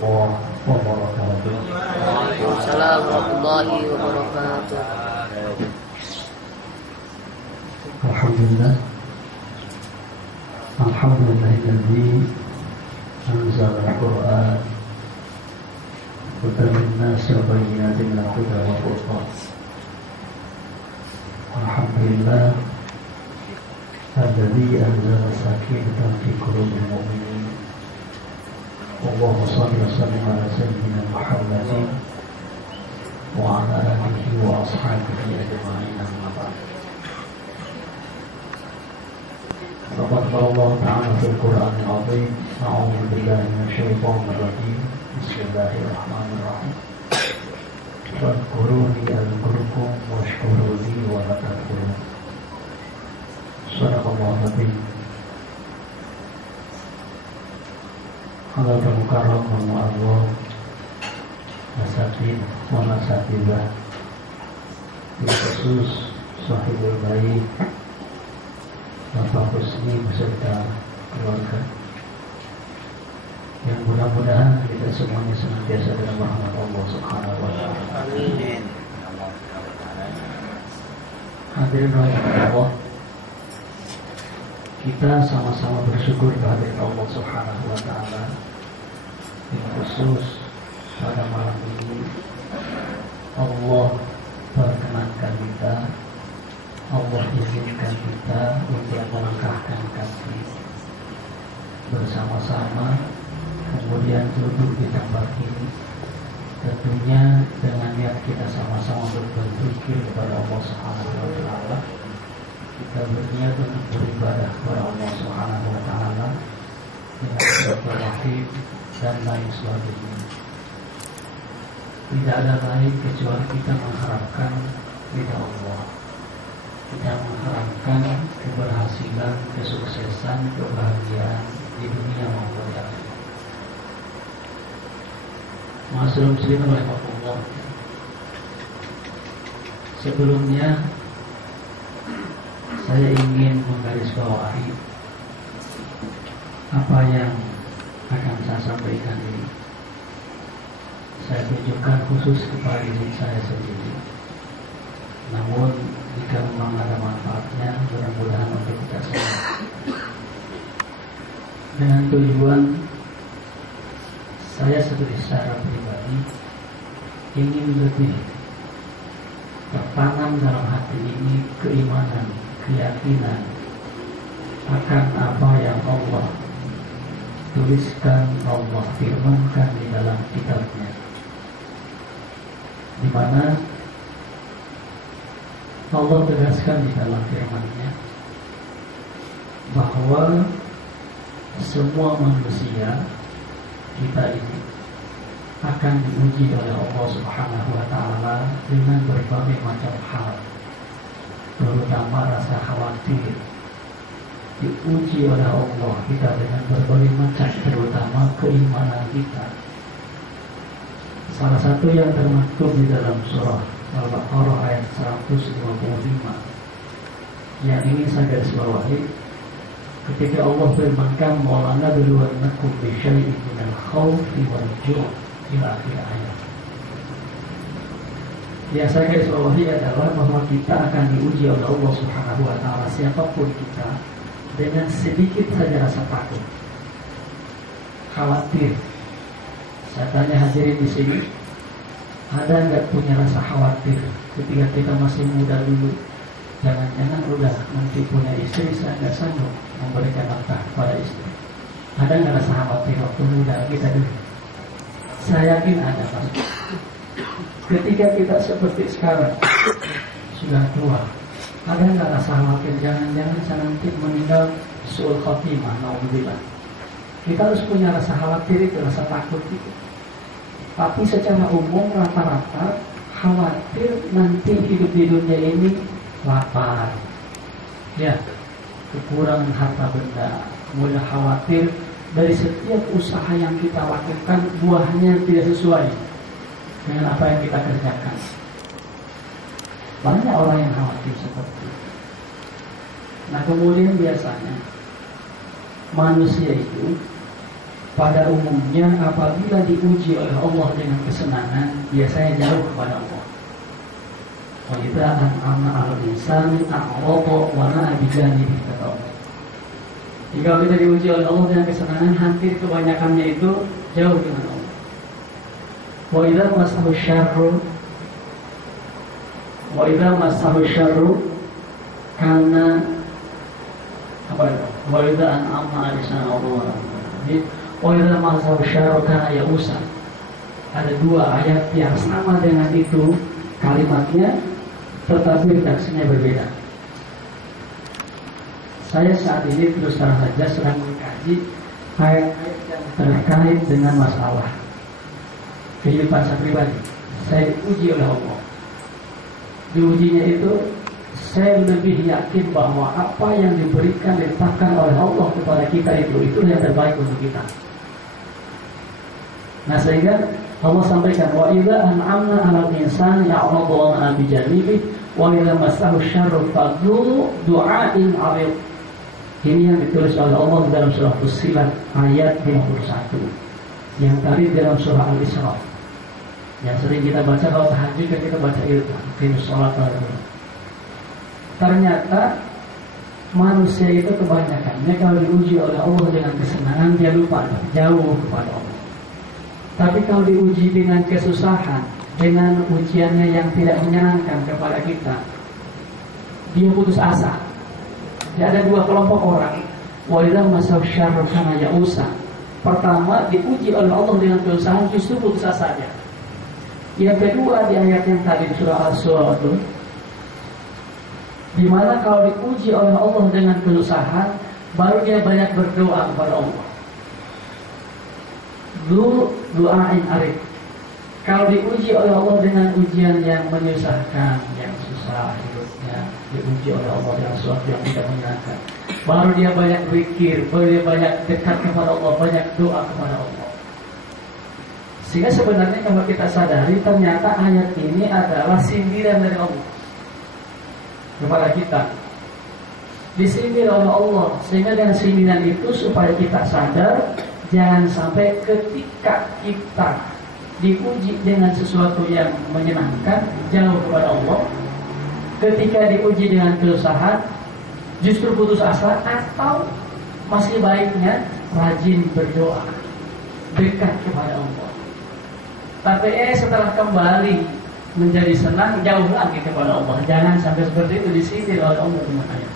الله وبركاته. Waalaikumsalam warahmatullahi wabarakatuh. Alhamdulillah. Alhamdulillahilladzi anzala al-Qur'an hudan lin-nasi wa bayyinatin minal huda wal furqan. Alhamdulillah alladzi anzala sakinatan fi qulubil mu'minin. Allahumma shalli wa sallim ala sayyidina Muhammadin wa ala alihi wa ashabihi ajma'in. Amma ba'd. Faqad qala Allah ta'ala fil Qur'anil 'azim, a'udzu billahi minasy syaithanir rajim. Bismillahirrahmanirrahim. Fadhkuruni adhkurkum washkuruni wa la takfurun. Shadaqallahu adzim. Halatul mukarram wa Allah asatid wa asatidah khusus sahibul baik Bapak Husni beserta keluarga yang mudah-mudahan kita semuanya senantiasa dalam rahmat Allah Subhanahu wa taala. Amin. Hadirin Allah, kita sama-sama bersyukur kehadirat Allah Subhanahu wa taala. Yang khusus pada malam ini Allah perkenankan kita, Allah izinkan kita untuk melangkahkan kaki bersama-sama, kemudian duduk di tempat ini, tentunya dengan niat kita sama-sama berzikir kepada Allah Subhanahu wa taala. Kita berniat untuk beribadah kepada Allah Subhanahu wa taala dengan bertauhid dan lain sebagainya. Tidak ada lain kecuali kita mengharapkan ridha Allah. Kita mengharapkan keberhasilan, kesuksesan, kebahagiaan di dunia maupun di akhirat. Ma'asyiral muslimin rahimahullah. Sebelumnya saya ingin menggarisbawahi apa yang akan saya sampaikan ini. Saya tunjukkan khusus kepada diri saya sendiri. Namun jika memang ada manfaatnya, mudah-mudahan untuk kita semua. Dengan tujuan saya secara pribadi ingin lebih tertanam dalam hati ini keimanan, keyakinan akan apa yang Allah tuliskan, Allah firmankan di dalam kitabnya, di mana Allah tegaskan di dalam firman-Nya bahwa semua manusia kita ini akan diuji oleh Allah Subhanahu wa taala dengan berbagai macam hal, terutama rasa khawatir. Diuji oleh Allah kita dengan berbagai macam, terutama keimanan kita. Salah satu yang termaktub di dalam surah Al-Baqarah ayat 155 yang ini saya garisbawahi, ketika Allah firmankan "Wa lanabluwannakum bisyai'in minal khawfi wal ju'" ila akhir ayat. Yang saya garisbawahi adalah bahwa kita akan diuji oleh Allah Subhanahu wa taala, siapapun kita, dengan sedikit saja rasa takut, khawatir. Saya tanya hadirin di sini, ada nggak punya rasa khawatir ketika kita masih muda dulu? Jangan-jangan udah nanti punya istri, saya nggak sanggup memberikan nafkah pada istri. Ada nggak rasa khawatir waktu muda kita dulu? Saya yakin ada, Mas. Ketika kita seperti sekarang sudah tua, ada nggak rasa khawatir jangan-jangan saya nanti meninggal su'ul khotimah, naudzubillah? Kita harus punya rasa khawatir itu, rasa takut itu. Tapi secara umum rata-rata khawatir nanti hidup di dunia ini lapar, ya, kekurangan harta benda, mulai khawatir dari setiap usaha yang kita lakukan buahnya tidak sesuai dengan apa yang kita kerjakan. Banyak orang yang khawatir seperti itu. Nah kemudian biasanya manusia itu pada umumnya apabila diuji oleh Allah dengan kesenangan, biasanya jauh kepada Allah. Wa idza an'amna 'alal insani a'rada wa na'a bi janibi, kata Allah. Jika kita diuji oleh Allah dengan kesenangan, hampir kebanyakannya itu jauh dengan Allah. Wa idza massahu syarru kana apa itu? Wa idza an'amna 'alal insani a'rada. Wa idza massahu syarru kana ya'usa. Ada dua ayat yang sama dengan itu kalimatnya, tetapi redaksinya berbeda. Saya saat ini terus terang saja sedang mengkaji ayat-ayat yang terkait dengan masalah kehidupan saya pribadi. Saya diuji oleh Allah. Diujinya itu saya lebih yakin bahwa apa yang diberikan, diletakkan oleh Allah kepada kita itu yang terbaik untuk kita. Nah, sehingga Allah sampaikan wa idza an'amna 'alal insani ya'radu wa na'a bi janibi wa idza massahu syarru fadhu du'a'in 'arid. Ini yang ditulis oleh Allah dalam surah Fussilat ayat 51. Yang tadi dalam surah Al-Isra. Yang sering kita baca kalau tahajud, kita baca itu, qiymus shalat. Ternyata manusia itu kebanyakannya kalau diuji oleh Allah dengan kesenangan, dia lupa, jauh kepada Allah. Tapi kalau diuji dengan kesusahan, dengan ujiannya yang tidak menyenangkan kepada kita, dia putus asa. Ada dua kelompok orang. Wa idza massahu syarru kana ya'usa. Pertama, diuji oleh Allah dengan kesusahan, justru putus asa saja. Yang kedua, di ayat yang tadi surah Al-Surah itu, di mana kalau diuji oleh Allah dengan kesusahan, baru dia banyak berdoa kepada Allah. Du'ain arif. Kalau diuji oleh Allah dengan ujian yang menyusahkan, yang susah hidupnya, diuji oleh Allah dengan sesuatu yang tidak menyenangkan, baru dia banyak zikir, baru dia banyak dekat kepada Allah, banyak doa kepada Allah. Sehingga sebenarnya kalau kita sadari, ternyata ayat ini adalah sindiran dari Allah kepada kita. Disindir oleh Allah, sehingga dengan sindiran itu supaya kita sadar, jangan sampai ketika kita diuji dengan sesuatu yang menyenangkan, jauh kepada Allah. Ketika diuji dengan kesusahan, justru putus asa, atau masih baiknya rajin berdoa, dekat kepada Allah. Tapi setelah kembali menjadi senang, jauh lagi kepada Allah. Jangan sampai seperti itu, disindir oleh Allah dengan ayat.